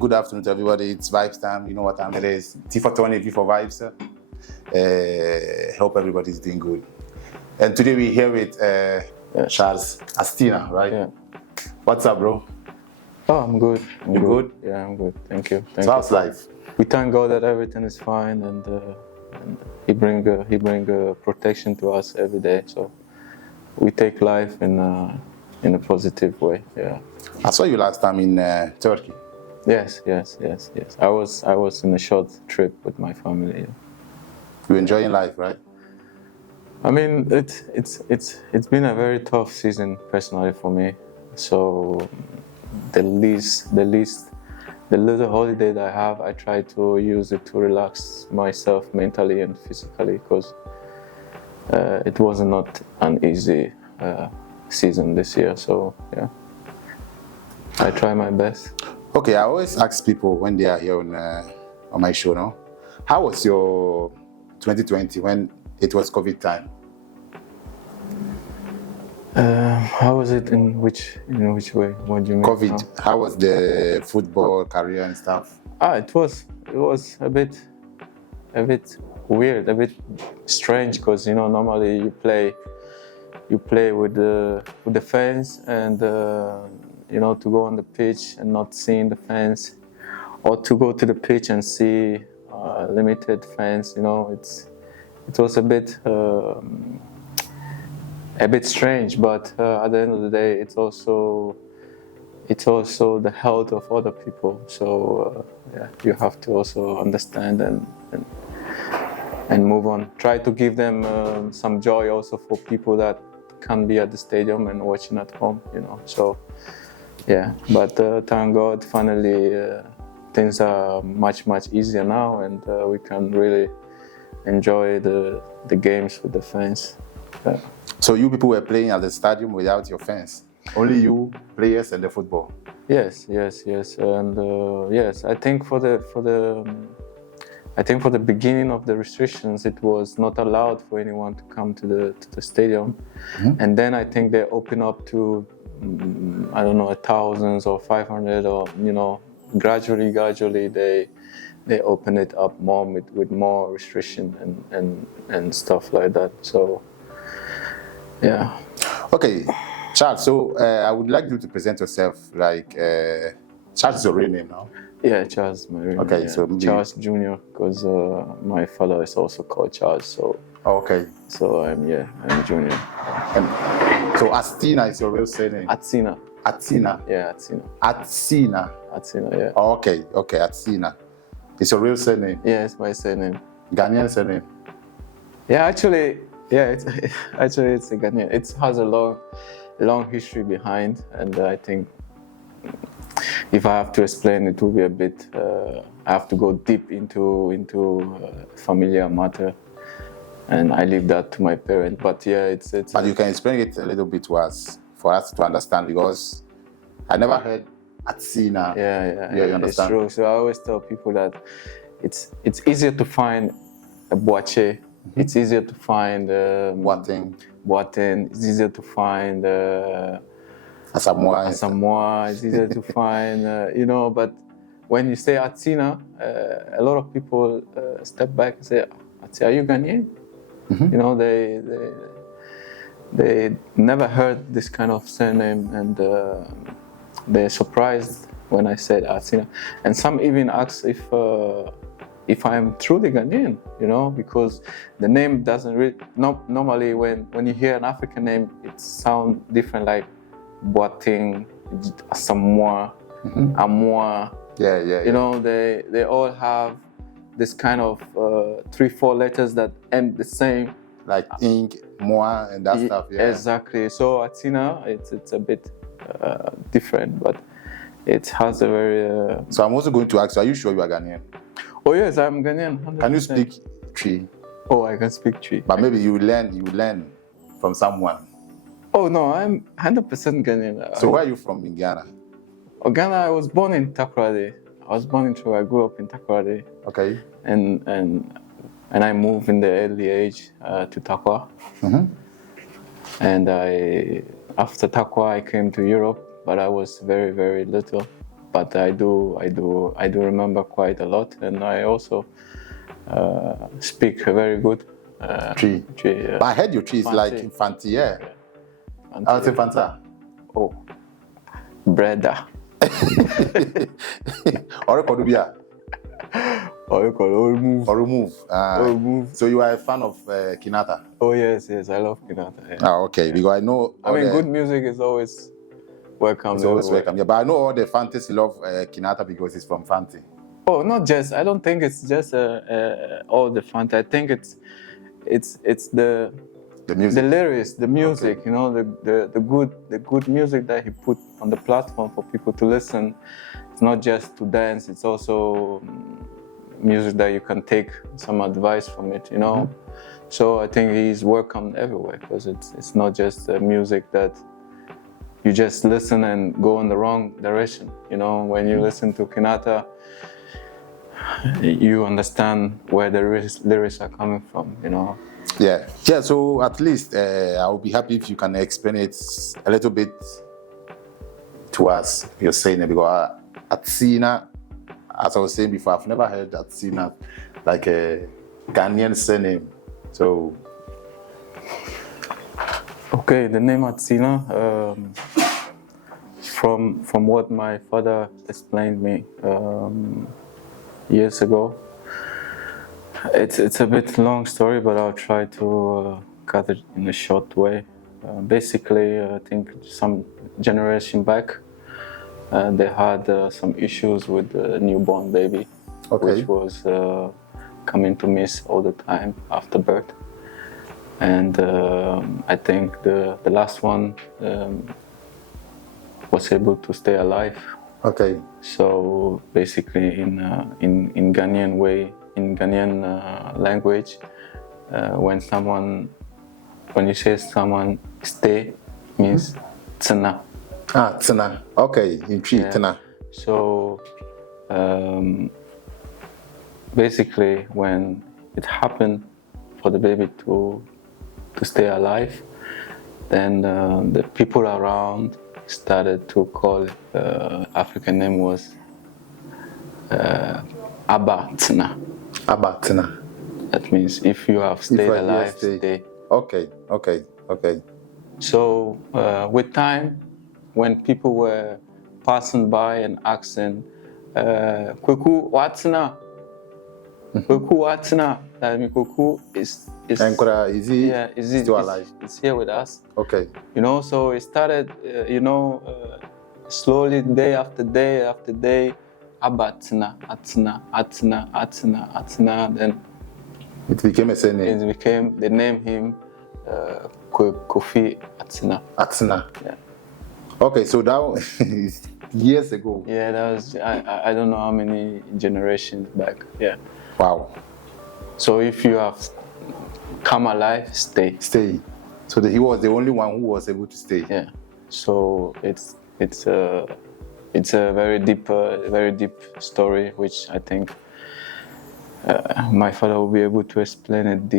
Good afternoon to everybody. It's Vibes time. You know what time it is. T for Tony, V for Vibes. Hope everybody's doing good. And today we're here with Charles Atsina, right? Yeah. What's up, bro? Oh, I'm good. You good? Yeah, I'm good. Thank you. So how's life? We thank God that everything is fine, and He bring protection to us every day. So we take life in a positive way. Yeah. I saw you last time in Turkey. Yes. I was in a short trip with my family. Yeah. You're enjoying life, right? I mean, it's been a very tough season personally for me. So the little holiday that I have, I try to use it to relax myself mentally and physically, because it was not an easy season this year. So yeah, I try my best. Okay, I always ask people when they are here on my show, no? How was your 2020 when it was COVID time? How was it? In which way? What do you mean? COVID. How was the football career and stuff? It was a bit weird, a bit strange, because normally you play with the fans, and to go on the pitch and not seeing the fans, or to go to the pitch and see limited fans. It was a bit strange, but at the end of the day, it's also the health of other people. So you have to also understand and move on. Try to give them some joy also for people that can't be at the stadium and watching at home. So yeah. But thank God, finally things are much easier now, and we can really enjoy the games with the fans. So you people were playing at the stadium without your fans? Only you players and the football? Yes, and yes. I think for the beginning of the restrictions, it was not allowed for anyone to come to the stadium, and then I think they open up to I don't know, 1,000 or 500, or gradually they open it up more with more restriction and stuff like that. So yeah. Okay, Charles, so I would like you to present yourself like Charles is your real name now? Yeah, Charles, my real name. Okay, yeah. so maybe... Charles Jr., because my father is also called Charles, so... Okay. So I'm Junior. And so Atsina is your real surname? Atsina. Atsina? Yeah, Atsina. Atsina, yeah. Oh, okay, Atsina. It's your real surname? Yeah, it's my surname. Ghanaian surname? Yeah, actually, it's a Ghanaian. It has a long history behind, and I think if I have to explain, it will be a bit. I have to go deep into familiar matter, and I leave that to my parents. But yeah, it's. But you can explain it a little bit to us, for us to understand, because I never heard Atsina. Yeah, you understand? It's true. So I always tell people that it's easier to find a Boache. It's easier to find Boateng. It's easier to find Asamoah. It's easier to find, But when you say Atsina, a lot of people step back and say, "Are you Ghanaian?" They never heard this kind of surname, and they're surprised when I said Atsina. And some even ask if I'm truly Ghanaian, because the name doesn't really... Normally when you hear an African name, it sounds different, like Boateng, Asamoah, Amoah. Yeah. They all have this kind of 3-4 letters that end the same. Like ink, moi, and that stuff, yeah. Exactly. So Atsina, it's a bit different, but it has a very... So I'm also going to ask you, are you sure you are Ghanaian? Oh yes, I'm Ghanaian. 100%. Can you speak Twi? Oh, I can speak Twi. But maybe you learn from someone. Oh no, I'm 100% Ghanaian. So where are you from in Ghana? Oh, Ghana, I was born in Takoradi. I grew up in Takoradi. Okay. And I moved in the early age to Takwa. And after Takwa, I came to Europe, but I was very, very little. but I do remember quite a lot, and I also speak very good Tree. Tree. But I heard your tree is like Fancy. Infanti, yeah. Fancy. I would say Fanta. Oh, brother. Or Kodubia. Or you call old move. Or Remove. Old move. So you are a fan of Kinaata? Oh yes, I love Kinaata. Yeah. Ah, okay. Because I know. I mean, good music is always welcome. It's always welcome. Yeah, but I know all the Fantas love Kinaata because it's from Fanti. Oh, not just. I don't think it's just all the Fanta. I think it's the music, the lyrics, the music. Okay. You know, the good music that he put on the platform for people to listen. It's not just to dance. It's also music that you can take some advice from it. You know, Mm-hmm. so I think he's welcomed everywhere because it's not just music that you just listen and go in the wrong direction. You know, when you listen to Kinaata, you understand where the lyrics are coming from, you know. Yeah. So at least I will be happy if you can explain it a little bit to us. You're saying it because Atsina, as I was saying before, I've never heard Atsina like a Ghanaian surname. So okay, the name Atsina, from what my father explained me years ago. It's a bit long story, but I'll try to cut it in a short way. Basically, I think some generation back, they had some issues with the newborn baby, Okay. which was coming to miss all the time after birth. And I think the last one was able to stay alive. Okay. So basically, in Ghanaian way, in Ghanaian language, when you say someone stay, means tsana. Ah, Tsina. Okay, in tree, Yeah. Tsina. So basically, when it happened for the baby to stay alive, then the people around started to call it, African name was Atsina. Tsina. That means if you have stayed alive, stay. Okay. So with time, when people were passing by and asking, Kweku Watsina, Kweku Watsina, that means Kweku is he still alive? Is here with us. Okay. You know, so it started, slowly, day after day after day, Atsina. Then it became a surname. They named him Kofi Atsina. Atsina. Yeah. Okay, so that years ago. Yeah, that was I don't know how many generations back. Yeah. Wow. So if you have come alive, stay. So he was the only one who was able to stay. Yeah. So it's a very deep story, which I think my father will be able to explain it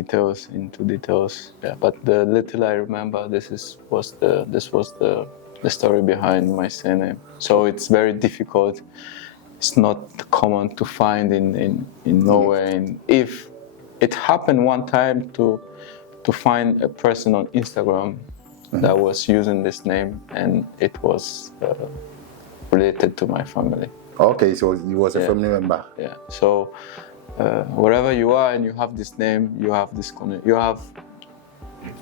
into details. Yeah. But the little I remember, this was the story behind my surname. So it's very difficult. It's not common to find in nowhere. And if it happened one time to find a person on Instagram that was using this name, and it was related to my family. Okay, so he was a family member. Yeah. So wherever you are and you have this name, you have this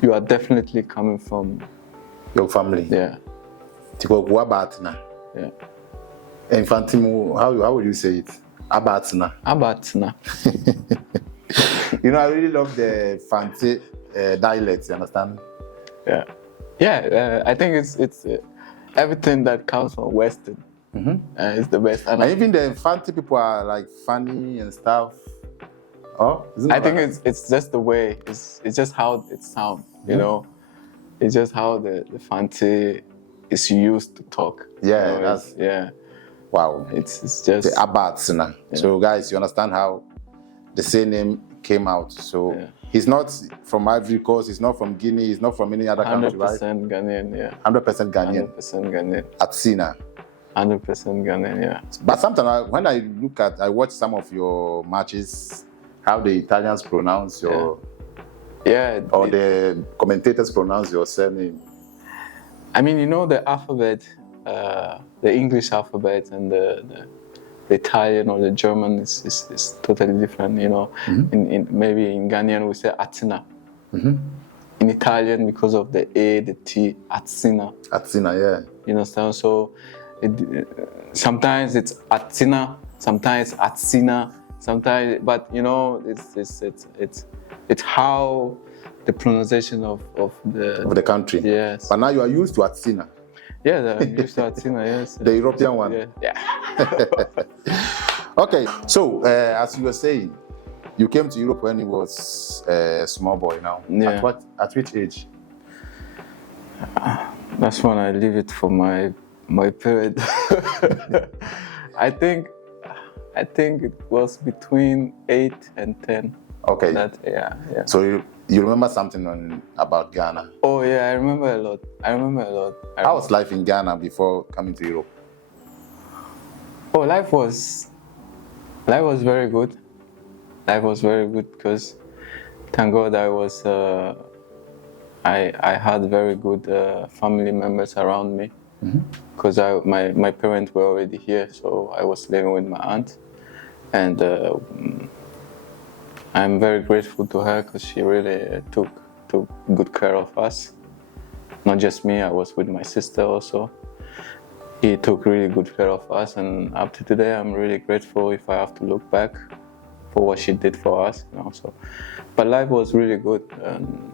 you are definitely coming from your family. Yeah. Yeah. Infantimu, how would you say it? Atsina. You know, I really love the fancy dialect. You understand? Yeah. Yeah. I think it's everything that comes from Western is the best. And even the fancy people are like funny and stuff. Oh, I think it's just the way. It's just how it sounds. You know, it's just how the fancy is used to talk. Yeah. You know, Wow. It's just the Atsina. Yeah. So guys, you understand how the surname came out. So he's not from Ivory Coast, he's not from Guinea, he's not from any other country, right? 100% Ghanaian, yeah. 100% Ghanaian. 100% Ghanaian. Atsina. 100% Ghanaian, yeah. But sometimes when I watch some of your matches, how the Italians pronounce your, or the commentators pronounce your surname. I mean, you know, the alphabet, the English alphabet and the Italian or the German is totally different, you know. In maybe in Ghanaian we say Atsina. In Italian, because of the A, the T, Atsina. Atsina, yeah. You understand? So sometimes it's Atsina, sometimes Atsina, sometimes, but you know, it's how the pronunciation of the country. Yes. But now you are used to Atsina. Yeah, I'm used to Atsina, yes. The European one. Yeah. Okay, so as you were saying, you came to Europe when you was a small boy now. Yeah. At which age? That's when I leave it for my parents. I think it was between 8 and 10. Okay. Yeah. So you remember something about Ghana? Oh yeah, I remember a lot. How was life in Ghana before coming to Europe? Oh, life was very good. Life was very good because, thank God, I had very good family members around me. Because my parents were already here, so I was living with my aunt, and I'm very grateful to her because she really took good care of us. Not just me, I was with my sister also. He took really good care of us, and up to today, I'm really grateful if I have to look back for what she did for us. You know, so, but life was really good, and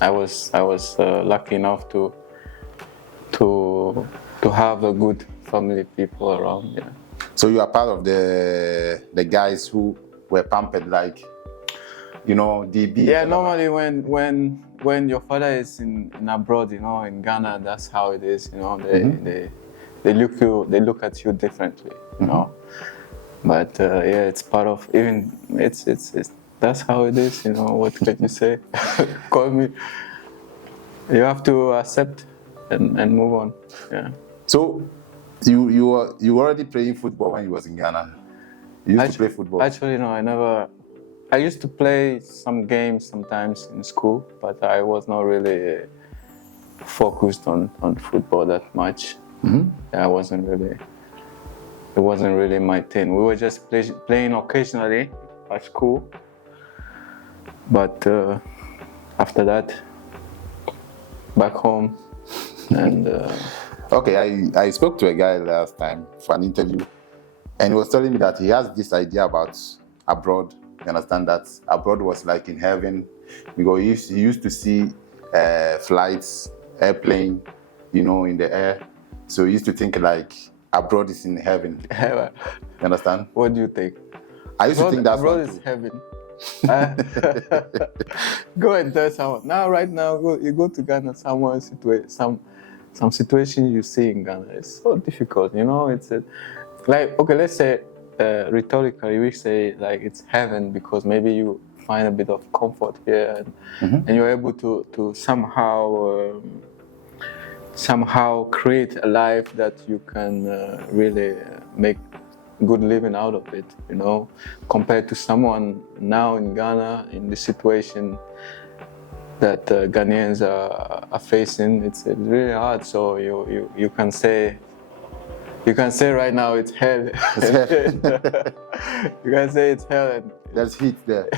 I was lucky enough to have a good family people around. Yeah. So you are part of the guys who were pampered, like, you know, DB. Yeah, normally when your father is in abroad, you know, in Ghana, that's how it is. You know, they look at you differently. You know, but yeah, it's part of it's that's how it is. You know, what can you say? Call me. You have to accept and move on. Yeah. So you were already playing football when you was in Ghana. You used to play football. Actually, no, I never. I used to play some games sometimes in school, but I was not really focused on football that much. I wasn't really. It wasn't really my thing. We were just playing occasionally at school, but after that, back home, and. Okay, I spoke to a guy last time for an interview, and he was telling me that he has this idea about abroad. You understand that abroad was like in heaven, because he used to see flights, airplane, you know, in the air. So he used to think like abroad is in heaven. You understand? What do you think? I used to think that's abroad is heaven. Go and tell someone. Right now, you go to Ghana, some situation you see in Ghana is so difficult, you know. It's like, okay, let's say rhetorically we say like it's heaven because maybe you find a bit of comfort here and you're able to somehow create a life that you can really make good living out of it, you know, compared to someone now in Ghana in this situation that Ghanaians are facing. It's really hard. So you can say right now it's hell. It's hell. You can say it's hell. And there's heat there.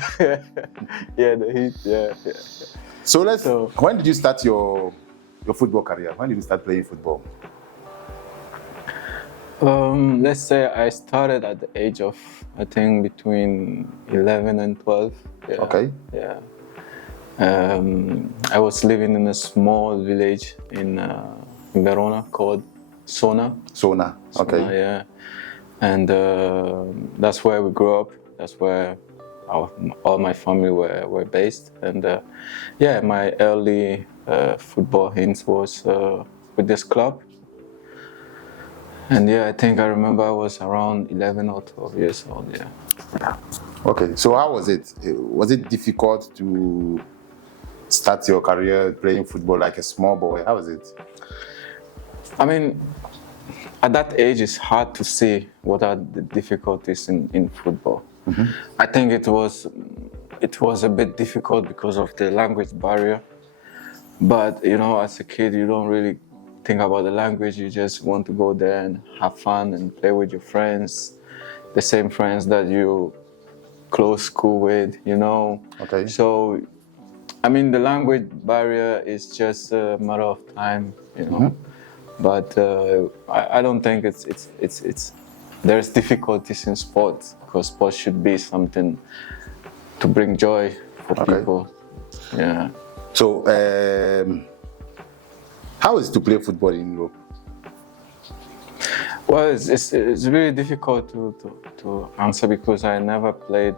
Yeah, the heat. Yeah. So when did you start your football career? When did you start playing football? Let's say I started at the age of, I think, between 11 and 12. Yeah. Okay. Yeah. I was living in a small village in Verona called Sona. Sona, okay. Yeah. And that's where we grew up. That's where all my family were based. And yeah, my early football hints was with this club. And yeah, I think I remember I was around 11 or 12 years old, yeah. Okay, so how was it? Was it difficult to start your career playing football like a small boy? How was it? I mean, at that age, it's hard to see what are the difficulties in football. I think it was a bit difficult because of the language barrier. But as a kid, you don't really think about the language. You just want to go there and have fun and play with your friends, the same friends that you close school with. Okay. So, I mean, the language barrier is just a matter of time. But I don't think it's there's difficulties in sports, because sports should be something to bring joy for people. Yeah. So, how is it to play football in Europe? Well, it's really difficult to answer, because I never played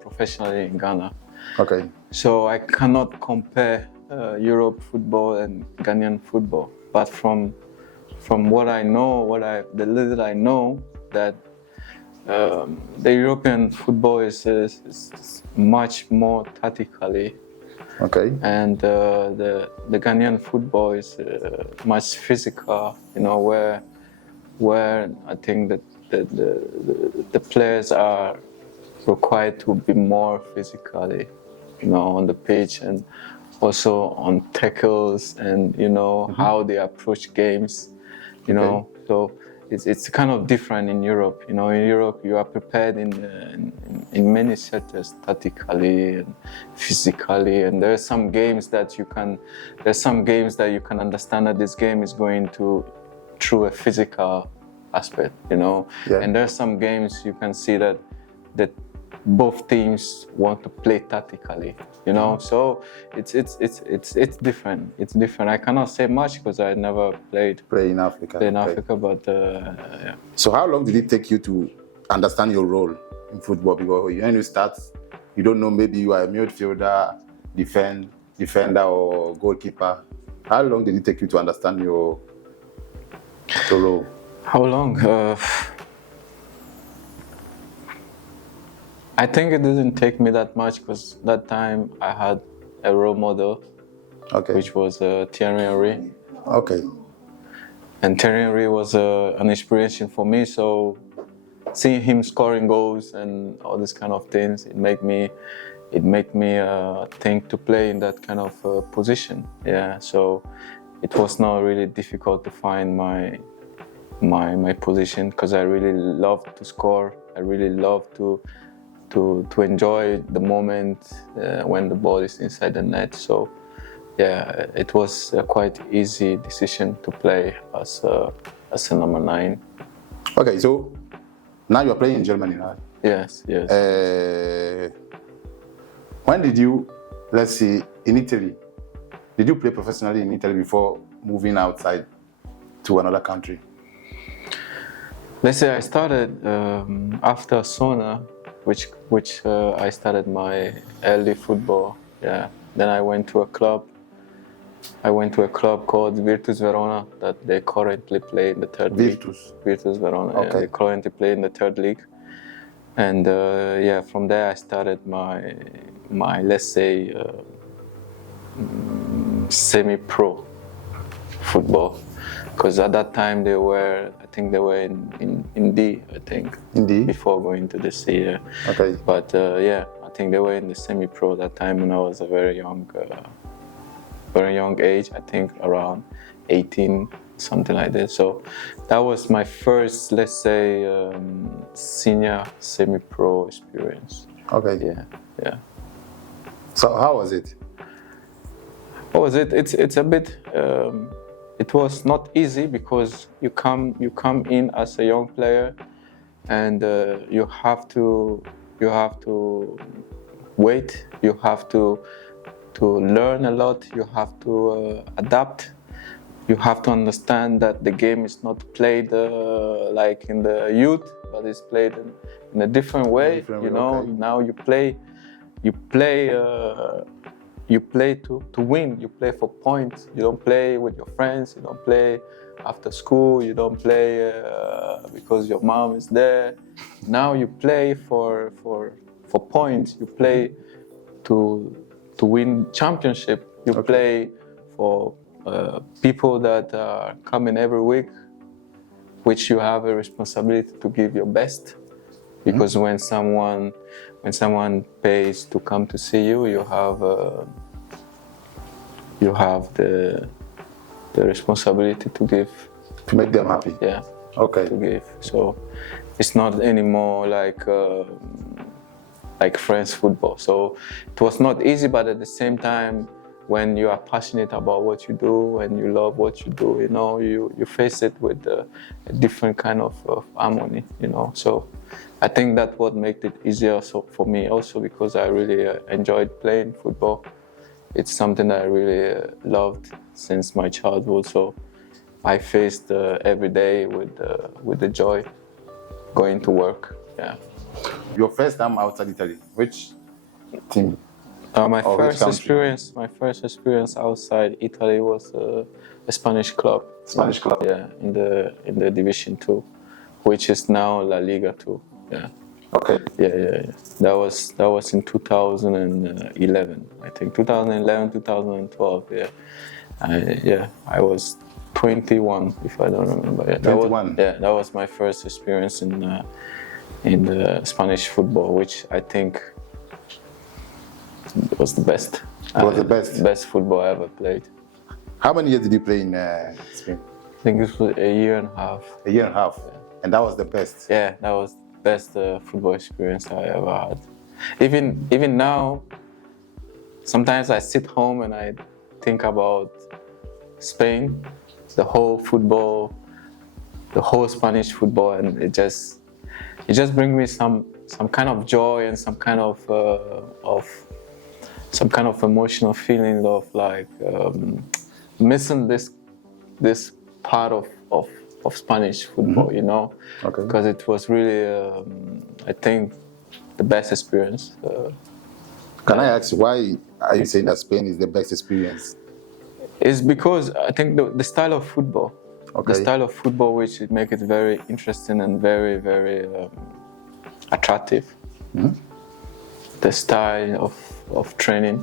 professionally in Ghana. Okay. So I cannot compare Europe football and Ghanaian football. But from what I know, the little I know, that the European football is much more tactically. Okay. And the Ghanaian football is much physical, where I think that the players are required to be more physically, on the pitch, and also on tackles, and how they approach games, So it's kind of different in Europe. In Europe you are prepared in many sectors, tactically and physically, and there's some games that you can understand that this game is going through a physical aspect, and there's some games you can see that both teams want to play tactically, So it's different. It's different. I cannot say much because I never played in Africa. But yeah. So how long did it take you to understand your role in football? Because when you start, you don't know, maybe you are a midfielder, defender, or goalkeeper. How long did it take you to understand your role? How long? I think it didn't take me that much, because that time I had a role model, which was Thierry Henry. Okay. And Thierry Henry was an inspiration for me. So seeing him scoring goals and all these kind of things, it made me think to play in that kind of position. Yeah. So it was not really difficult to find my position, because I really love to score. I really love to enjoy the moment when the ball is inside the net. So yeah, it was a quite easy decision to play as a number 9. Okay, so now you're playing in Germany, right? Yes. When did you, let's say, in Italy, did you play professionally in Italy before moving outside to another country? Let's say I started after Sona, which I started my early football. Yeah. Then I went to a club. Called Virtus Verona that they currently play in the third league. Virtus Verona. Okay. Yeah, they currently play in the third league. And from there I started my let's say semi-pro football, because at that time they were in D, I think. In D? Before going to the C. Yeah. Okay. But I think they were in the semi-pro that time when I was a very young age. I think around 18, something like that. So that was my first, let's say, senior semi-pro experience. Okay. Yeah. So how was it? How was it? It's a bit. It was not easy, because you come in as a young player, and you have to wait. You have to learn a lot. You have to adapt. You have to understand that the game is not played like in the youth, but it's played in a different way. Okay. Now you play to win. You play for points. You don't play with your friends. You don't play after school. You don't play because your mom is there. Now you play for points. You play to win championship. You play for people that are coming every week which you have a responsibility to give your best, because when someone pays to come to see you, you have the responsibility to give, To make them happy. yeah, Okay. to give. So it's not anymore like friends football. So it was not easy, but at the same time, when you are passionate about what you do and you love what you do, you face it with a different kind of harmony, So I think that's what made it easier for me also, because I really enjoyed playing football. It's something that I really loved since my childhood. So I faced every day with the joy going to work. Yeah. Your first time outside Italy, which team? My Or which first country? experience outside Italy was a Spanish club. Spanish club. Yeah, in the Division 2, which is now La Liga 2. Yeah. Okay. Yeah. That was in 2011, I think. 2011, 2012. Yeah. I was 21, if I don't remember. Yeah, 21. That was my first experience in the Spanish football, which I think was the best. It was the best. Best football I ever played. How many years did you play in Spain? I think it was a year and a half. A year and a half. Yeah. And that was the best. Yeah, that was the best football experience I ever had. Even now, sometimes I sit home and I think about Spain, the whole Spanish football, and it just brings me some kind of joy and some kind of emotional feeling of like missing this part of Spanish football, Okay. because it was really, I think, the best experience. Can I ask why are you saying that Spain is the best experience? It's because I think the style of football, Okay. the style of football, which make it very interesting and very, very attractive. Mm-hmm. The style of training.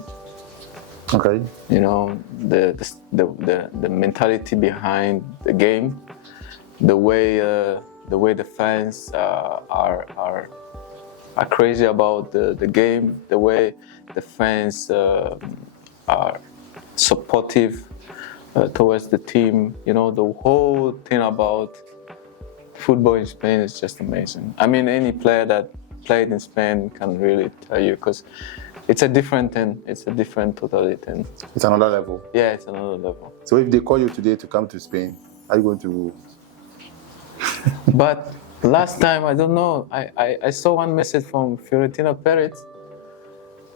Okay. The mentality behind the game, the way the fans are crazy about the game, the way the fans are supportive towards the team. The whole thing about football in Spain is just amazing. I mean, any player that played in Spain can really tell you, because it's a different thing. It's a different totally thing. It's another level. Yeah, it's another level. So if they call you today to come to Spain, are you going to? But last time, I don't know. I saw one message from Florentino Perez,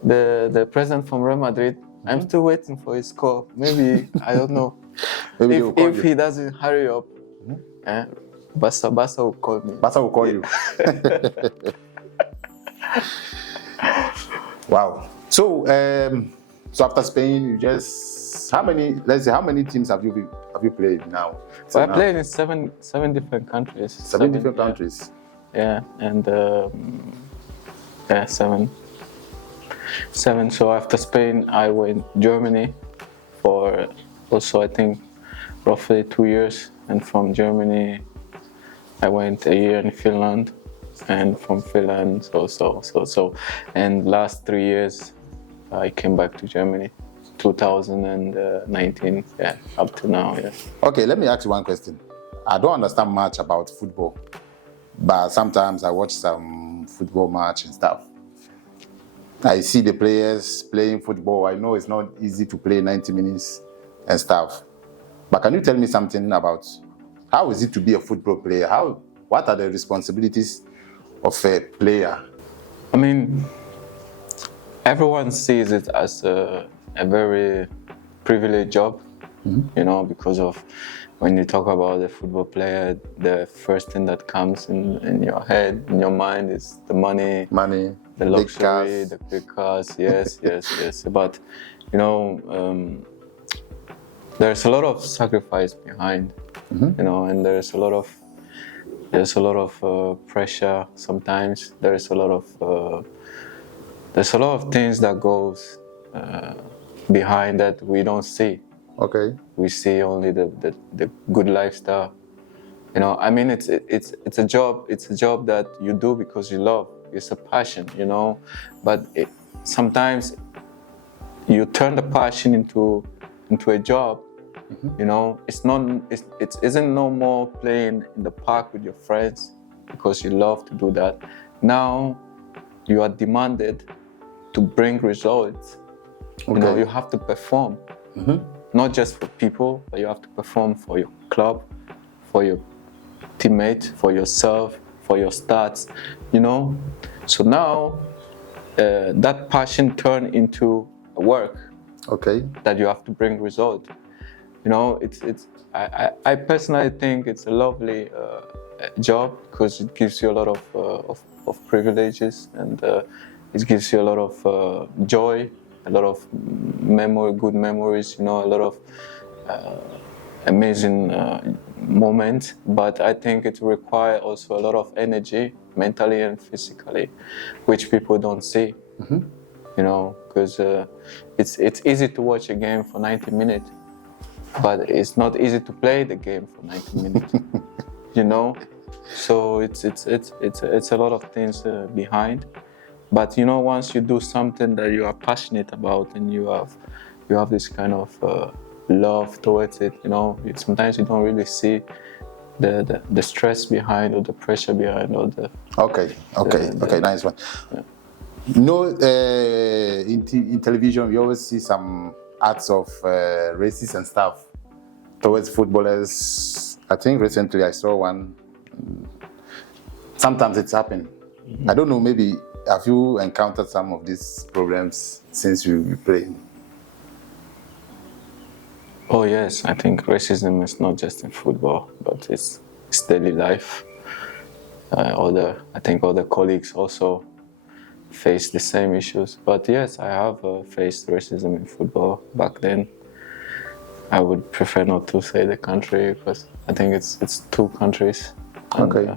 the president from Real Madrid. Mm-hmm. I'm still waiting for his call. Maybe, I don't know. Maybe if he doesn't hurry up, Barca will call me. Barca will call you. Wow. So after Spain, you just how many teams have you played now? So I played in seven different countries. Seven different countries. Yeah, and seven. So after Spain, I went Germany for also, I think, roughly 2 years, and from Germany I went a year in Finland, and from Finland so and last 3 years I came back to Germany, 2019, up to now. Okay, let me ask you one question. I don't understand much about football, but sometimes I watch some football match and stuff. I see the players playing football. I know it's not easy to play 90 minutes and stuff. But can you tell me something about how is it to be a football player? What are the responsibilities of a player? I mean, everyone sees it as a very privileged job, because of when you talk about a football player, the first thing that comes in your head, in your mind, is the money, the luxury, the big cars. Yes. But there's a lot of sacrifice behind, and there's a lot of pressure. Sometimes there's a lot of things that goes behind that we don't see. Okay. We see only the good lifestyle, You know, I mean, it's a job. It's a job that you do because you love. It's a passion, you know. But sometimes you turn the passion into a job. You know, it isn't no more playing in the park with your friends because you love to do that. Now you are demanded to bring results. You know, you have to perform, not just for people, but you have to perform for your club, for your teammate, for yourself, for your stats, you know. So now that passion turned into a work. That you have to bring result. You know, I personally think it's a lovely job because it gives you a lot of privileges, and it gives you a lot of joy, a lot of good memories, you know, a lot of amazing moments. But I think it requires also a lot of energy, mentally and physically, which people don't see. You know, because it's easy to watch a game for 90 minutes, but it's not easy to play the game for 90 minutes. You know, so it's a lot of things behind. But you know, once you do something that you are passionate about and you have this kind of love towards it, you know, sometimes you don't really see the stress behind or the pressure behind or the nice one. Yeah. You know, in television we always see some acts of racism and stuff towards footballers. I think recently I saw one. Sometimes it's happened. I don't know, maybe have you encountered some of these problems since you play? Oh yes, I think racism is not just in football, but it's daily life. I think other colleagues also face the same issues. But yes, I have faced racism in football back then. I would prefer not to say the country because I think it's two countries. And,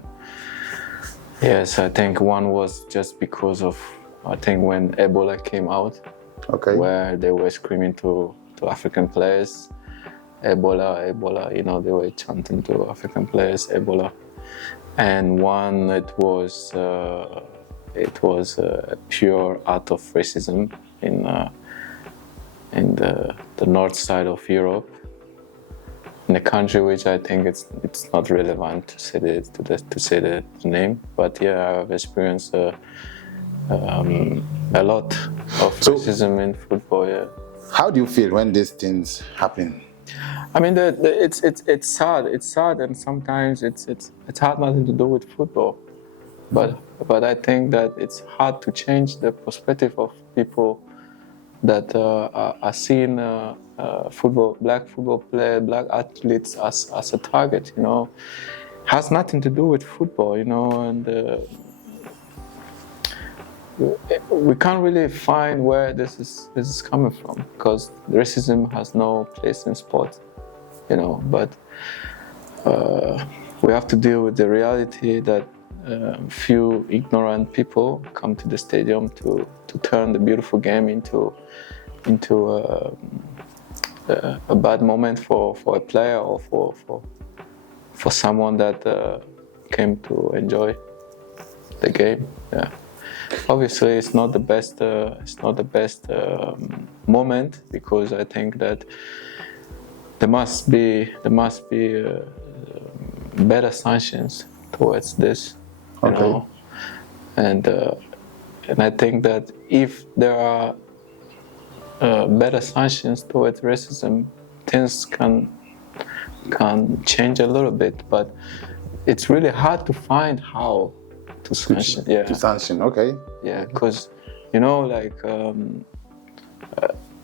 yes, I think one was just because of, I think when Ebola came out, where they were screaming to African players, Ebola, Ebola, you know, they were chanting to African players, Ebola. And one, it was a pure act of racism in the north side of Europe, in a country which I think it's not relevant to say the name, but yeah, I've experienced a lot of racism in football. Yeah. How do you feel when these things happen? I mean, it's sad. It's sad, and sometimes it's had nothing to do with football. But I think that it's hard to change the perspective of people that are seeing black football players, black athletes as a target. You know, has nothing to do with football. You know, and we can't really find where this is coming from because racism has no place in sport. You know, but we have to deal with the reality that few ignorant people come to the stadium to turn the beautiful game into a bad moment for a player or for someone that came to enjoy the game. Yeah. Obviously, it's not the best. Moment because I think that there must be better sanctions towards this. You know? And I think that if there are better sanctions towards racism, things can change a little bit. But it's really hard to find how to sanction. To sanction, Yeah, because you know, like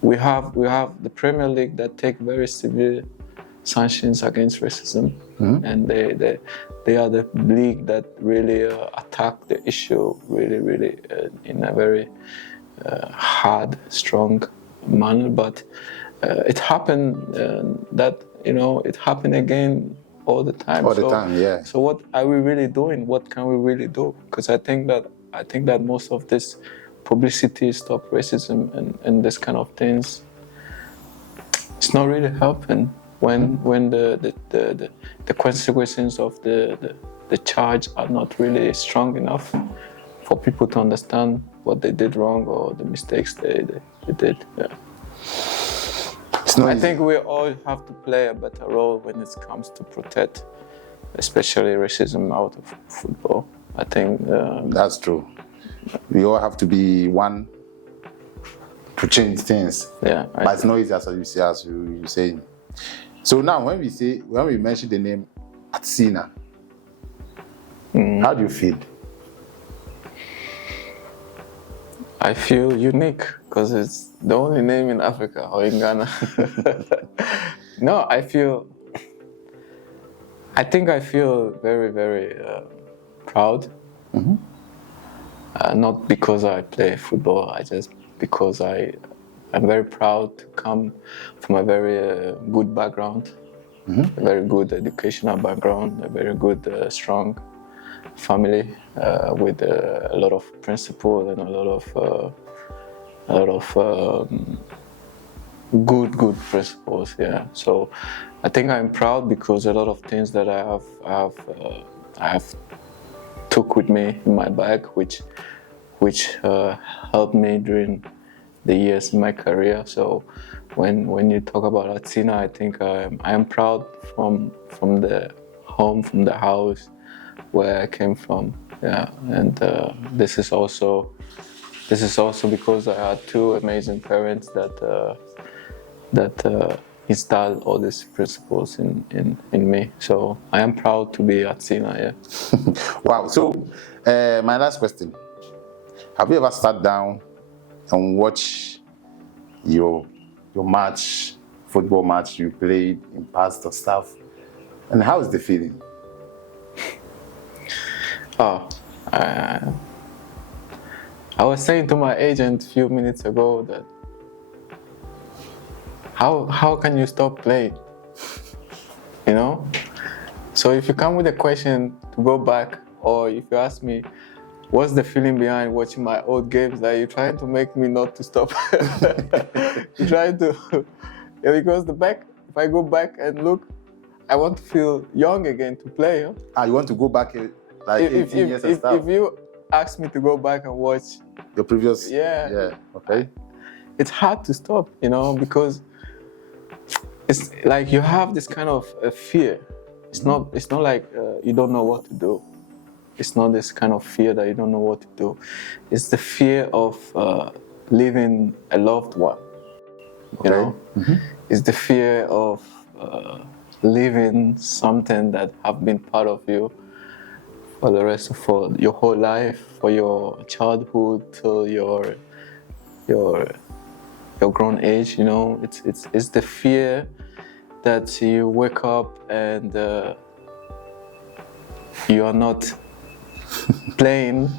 we have the Premier League that take very severe sanctions against racism, and they are the league that really attack the issue really in a very hard, strong manner. But it happened that, you know, it happened again all the time. All the time, yeah. So what are we really doing? What can we really do? Because I think that most of this publicity, stop racism and this kind of things, it's not really helping. when the consequences of the charge are not really strong enough for people to understand what they did wrong or the mistakes they did. Yeah. It's not I easy. think we all have to play a better role when it comes to protect, especially racism out of football. I think That's true. We all have to be one to change things. yeah. But it's not easy as you say, as you saying. So now when we mention the name Atsina, how do you feel? I feel unique because it's the only name in Africa or in Ghana. No, I think I feel very, very proud. Not because I play football, because I'm very proud to come from a very good background, a very good educational background, a very good, strong family with a lot of principle and a lot of good principles. Yeah. So I think I'm proud because a lot of things that I have took with me in my bag, which helped me during the years in my career. So when you talk about Atsina, I think I am proud from the home, from the house where I came from. Yeah, and this is also because I had two amazing parents that installed all these principles in me. So I am proud to be Atsina. Yeah. Wow. So my last question. Have you ever sat down and watched your football match you played in past or stuff? And how is the feeling? Oh, I was saying to my agent a few minutes ago that how can you stop playing? You know? So if you come with a question to go back, or if you ask me what's the feeling behind watching my old games, that you're trying to make me not to stop. You're trying to yeah, because if I go back and look, I want to feel young again to play. Huh? You want to go back like 18 years and stuff? If you ask me to go back and watch Your previous... Yeah. Okay. It's hard to stop, because it's like you have this kind of fear. It's not like you don't know what to do. It's not this kind of fear that you don't know what to do. It's the fear of leaving a loved one. Okay. It's the fear of leaving something that have been part of you for the rest of your whole life, for your childhood till your grown age. It's the fear that you wake up and you are not playing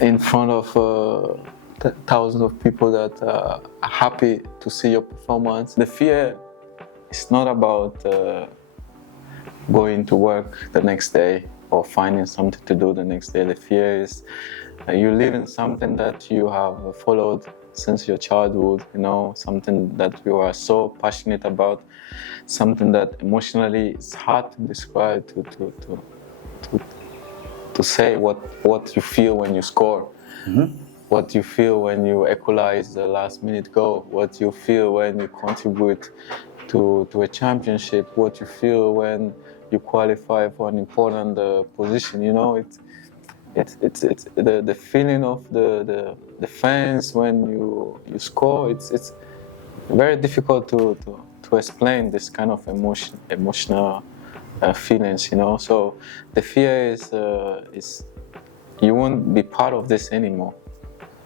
in front of thousands of people that are happy to see your performance. The fear is not about going to work the next day or finding something to do the next day. The fear is you live in something that you have followed since your childhood, something that you are so passionate about, something that emotionally is hard to describe, to say what you feel when you score, what you feel when you equalize the last minute goal, what you feel when you contribute to a championship, what you feel when you qualify for an important position. It's the feeling of the fans when you score. It's very difficult to explain this kind of emotional feelings. So the fear is you won't be part of this anymore.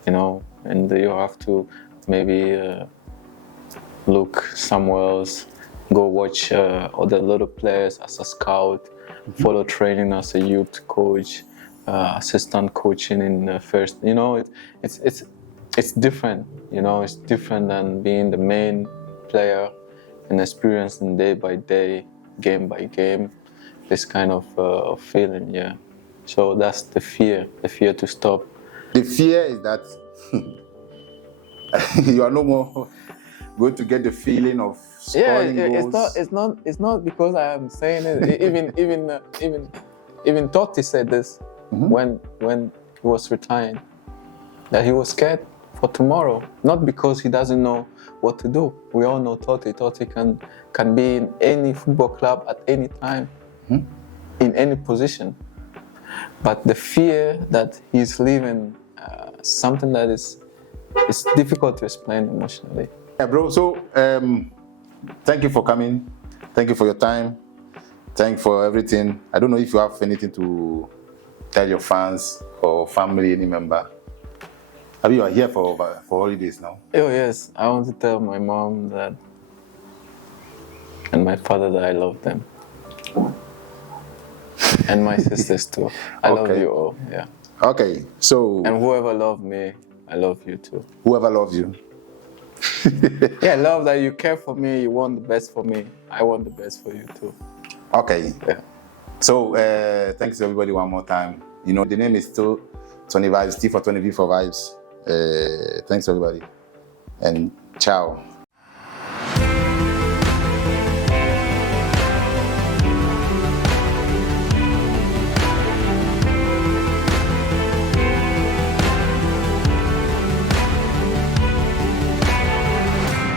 And you have to maybe look somewhere else, go watch other little players as a scout, follow training as a youth coach, assistant coaching in first. It's different. It's different than being the main player and experiencing day by day, game by game, this kind of feeling. Yeah. So that's the fear to stop. The fear is that you are no more going to get the feeling of scoring goals. It's not because I am saying it. Even Totti said this when he was retiring, that he was scared for tomorrow, not because he doesn't know what to do. We all know Totti. Totti can be in any football club at any time, in any position. But the fear that he's leaving, something that is difficult to explain emotionally. Yeah, bro. So, thank you for coming. Thank you for your time. Thank you for everything. I don't know if you have anything to tell your fans or family, any member. I mean, you are here for holidays now. Oh yes, I want to tell my mom that and my father that I love them, and my sisters too. I love you all. Yeah. Okay. So. And whoever loved me, I love you too. Whoever loves you. Yeah, love that you care for me. You want the best for me. I want the best for you too. Okay. Yeah. So thanks everybody one more time. You know, the name is still 20 Vibes, T for 20, V for Vibes. Thanks everybody, and ciao.